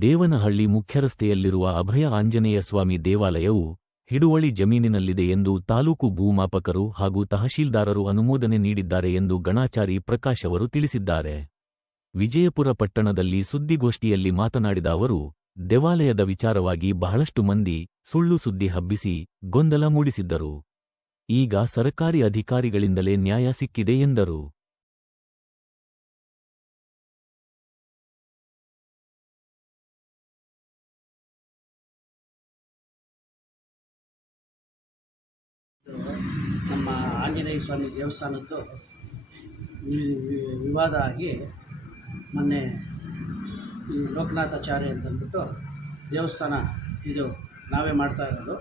ದೇವನಹಳ್ಳಿ ಮುಖ್ಯರಸ್ತೆಯಲ್ಲಿರುವ ಅಭಯ ಆಂಜನೇಯ ಸ್ವಾಮಿ ದೇವಾಲಯವು ಹಿಡುವಳಿ ಜಮೀನಿನಲ್ಲಿದೆ ಎಂದು ತಾಲೂಕು ಭೂಮಾಪಕರು ಹಾಗೂ ತಹಶೀಲ್ದಾರರು ಅನುಮೋದನೆ ನೀಡಿದ್ದಾರೆ ಎಂದು ಗಣಾಚಾರಿ ಪ್ರಕಾಶ್ ಅವರು ತಿಳಿಸಿದ್ದಾರೆ. ವಿಜಯಪುರ ಪಟ್ಟಣದಲ್ಲಿ ಸುದ್ದಿಗೋಷ್ಠಿಯಲ್ಲಿ ಮಾತನಾಡಿದ ಅವರು, ದೇವಾಲಯದ ವಿಚಾರವಾಗಿ ಬಹಳಷ್ಟು ಮಂದಿ ಸುಳ್ಳು ಸುದ್ದಿ ಹಬ್ಬಿಸಿ ಗೊಂದಲ ಮೂಡಿಸಿದ್ದರು. ಈಗ ಸರಕಾರಿ ಅಧಿಕಾರಿಗಳಿಂದಲೇ ನ್ಯಾಯ ಸಿಕ್ಕಿದೆ ಎಂದರು. ನಮ್ಮ ಆಂಜನೇಯ ಸ್ವಾಮಿ ದೇವಸ್ಥಾನದ್ದು ವಿವಾದ ಆಗಿ ಮೊನ್ನೆ ಈ ಲೋಕನಾಥಾಚಾರ್ಯ ಅಂತಂದ್ಬಿಟ್ಟು ದೇವಸ್ಥಾನ ಇದು ನಾವೇ ಮಾಡ್ತಾ ಇರೋದು,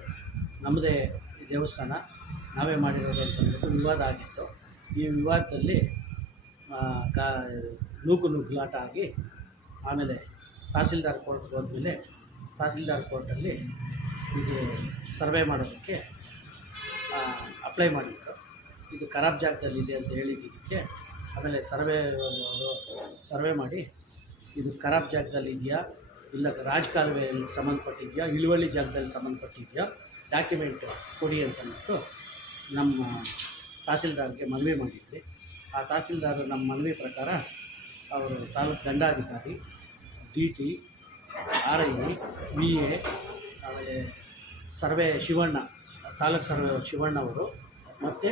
ನಮ್ಮದೇ ದೇವಸ್ಥಾನ ನಾವೇ ಮಾಡಿರೋದು ಅಂತಂದ್ಬಿಟ್ಟು ವಿವಾದ ಆಗಿತ್ತು. ಈ ವಿವಾದದಲ್ಲಿ ನೂಕುನುಗ್ಗಲಾಟ ಆಗಿ ಆಮೇಲೆ ತಹಸೀಲ್ದಾರ್ ಕೋರ್ಟ್ಗೆ ಹೋದ್ಮೇಲೆ ತಹಸೀಲ್ದಾರ್ ಕೋರ್ಟಲ್ಲಿ ಇದು ಸರ್ವೆ ಮಾಡೋದಕ್ಕೆ ಅಪ್ಲೈ ಮಾಡಿದ್ರು. ಇದು ಖರಾಬ್ ಜಾಗದಲ್ಲಿದೆ ಅಂತ ಹೇಳಿದ್ದಕ್ಕೆ ಆಮೇಲೆ ಸರ್ವೆ ಮಾಡಿ ಇದು ಖರಾಬ್ ಜಾಗದಲ್ಲಿ ಇದೆಯಾ ಇಲ್ಲ ರಾಜಕಾಲುವೆಯಲ್ಲಿ ಸಂಬಂಧಪಟ್ಟಿದೆಯಾ ಇಳುವಳಿ ಜಾಗದಲ್ಲಿ ಸಂಬಂಧಪಟ್ಟಿದೆಯಾ ಡಾಕ್ಯುಮೆಂಟ್ ಕೊಡಿ ಅಂತಂದ್ಬಿಟ್ಟು ನಮ್ಮ ತಹಸೀಲ್ದಾರ್ಗೆ ಮನವಿ ಮಾಡಿದ್ವಿ. ಆ ತಹಸೀಲ್ದಾರ್ ನಮ್ಮ ಮನವಿ ಪ್ರಕಾರ ಅವರು ತಾಲೂಕು ದಂಡಾಧಿಕಾರಿ, DT, RI, VA, ಆಮೇಲೆ ಸರ್ವೆ ಶಿವಣ್ಣ, ತಾಲೂಕು ಸರ್ವೆ ಶಿವಣ್ಣ ಅವರು ಮತ್ತು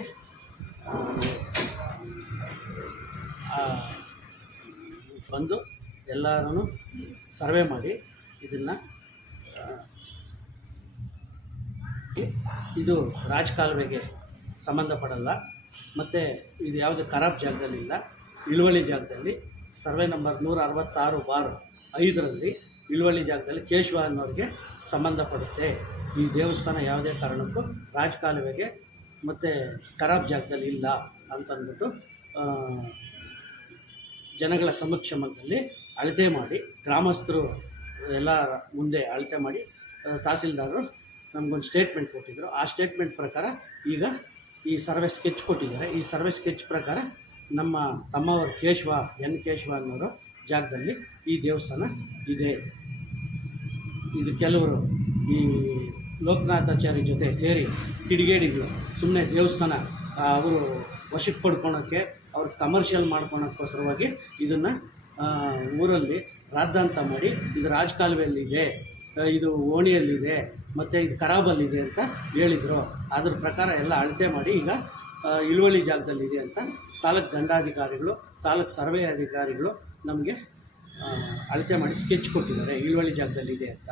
ಬಂದು ಎಲ್ಲರೂ ಸರ್ವೆ ಮಾಡಿ ಇದನ್ನು ಇದು ರಾಜಕಾಲುವೆಗೆ ಸಂಬಂಧಪಡಲ್ಲ ಮತ್ತು ಇದು ಯಾವುದೇ ಖರಾಬ್ ಜಾಗದಲ್ಲಿಲ್ಲ, ಇಳುವಳಿ ಜಾಗದಲ್ಲಿ ಸರ್ವೆ ನಂಬರ್ 166/5ರಲ್ಲಿ ಇಳುವಳಿ ಜಾಗದಲ್ಲಿ ಕೇಶವ ಅನ್ನೋರಿಗೆ ಸಂಬಂಧಪಡುತ್ತೆ. ಈ ದೇವಸ್ಥಾನ ಯಾವುದೇ ಕಾರಣಕ್ಕೂ ರಾಜಕಾಲುವೆಗೆ ಮತ್ತು ಖರಾಬ್ ಜಾಗದಲ್ಲಿ ಇಲ್ಲ ಅಂತಂದ್ಬಿಟ್ಟು ಜನಗಳ ಸಮಕ್ಷಮದಲ್ಲಿ ಅಳತೆ ಮಾಡಿ ಗ್ರಾಮಸ್ಥರು ಎಲ್ಲ ಮುಂದೆ ಅಳತೆ ಮಾಡಿ ತಹಸೀಲ್ದಾರರು ನಮಗೊಂದು ಸ್ಟೇಟ್ಮೆಂಟ್ ಕೊಟ್ಟಿದ್ದರು. ಆ ಸ್ಟೇಟ್ಮೆಂಟ್ ಪ್ರಕಾರ ಈಗ ಈ ಸರ್ವೆ ಸ್ಕೆಚ್ ಕೊಟ್ಟಿದ್ದಾರೆ. ಈ ಸರ್ವೆ ಸ್ಕೆಚ್ ಪ್ರಕಾರ ನಮ್ಮ ತಮ್ಮವರು ಕೇಶವ ಅನ್ನೋರು ಜಾಗದಲ್ಲಿ ಈ ದೇವಸ್ಥಾನ ಇದೆ. ಇದು ಕೆಲವರು ಈ ಲೋಕನಾಥಾಚಾರ್ಯ ಜೊತೆ ಸೇರಿ ಕಿಡಿಗೇಡಿಗಳು ಸುಮ್ಮನೆ ದೇವಸ್ಥಾನ ಅವರು ವಶಕ್ಕೆ ಪಡ್ಕೊಳೋಕ್ಕೆ ಅವ್ರು ಕಮರ್ಷಿಯಲ್ ಮಾಡ್ಕೊಳೋಕ್ಕೋಸ್ಕರವಾಗಿ ಇದನ್ನು ಊರಲ್ಲಿ ರಾದ್ದಾಂತ ಮಾಡಿ ಇದು ರಾಜಕಾಲುವೆಯಲ್ಲಿದೆ, ಇದು ಓಣಿಯಲ್ಲಿದೆ ಮತ್ತು ಇದು ಖರಾಬಲ್ಲಿದೆ ಅಂತ ಹೇಳಿದರು. ಅದ್ರ ಪ್ರಕಾರ ಎಲ್ಲ ಅಳತೆ ಮಾಡಿ ಈಗ ಇಳುವಳಿ ಜಾಗದಲ್ಲಿದೆ ಅಂತ ತಾಲೂಕು ದಂಡಾಧಿಕಾರಿಗಳು, ತಾಲೂಕು ಸರ್ವೆ ಅಧಿಕಾರಿಗಳು ನಮಗೆ ಅಳತೆ ಮಾಡಿ ಸ್ಕೆಚ್ ಕೊಟ್ಟಿದ್ದಾರೆ ಇಳುವಳಿ ಜಾಗದಲ್ಲಿದೆ ಅಂತ.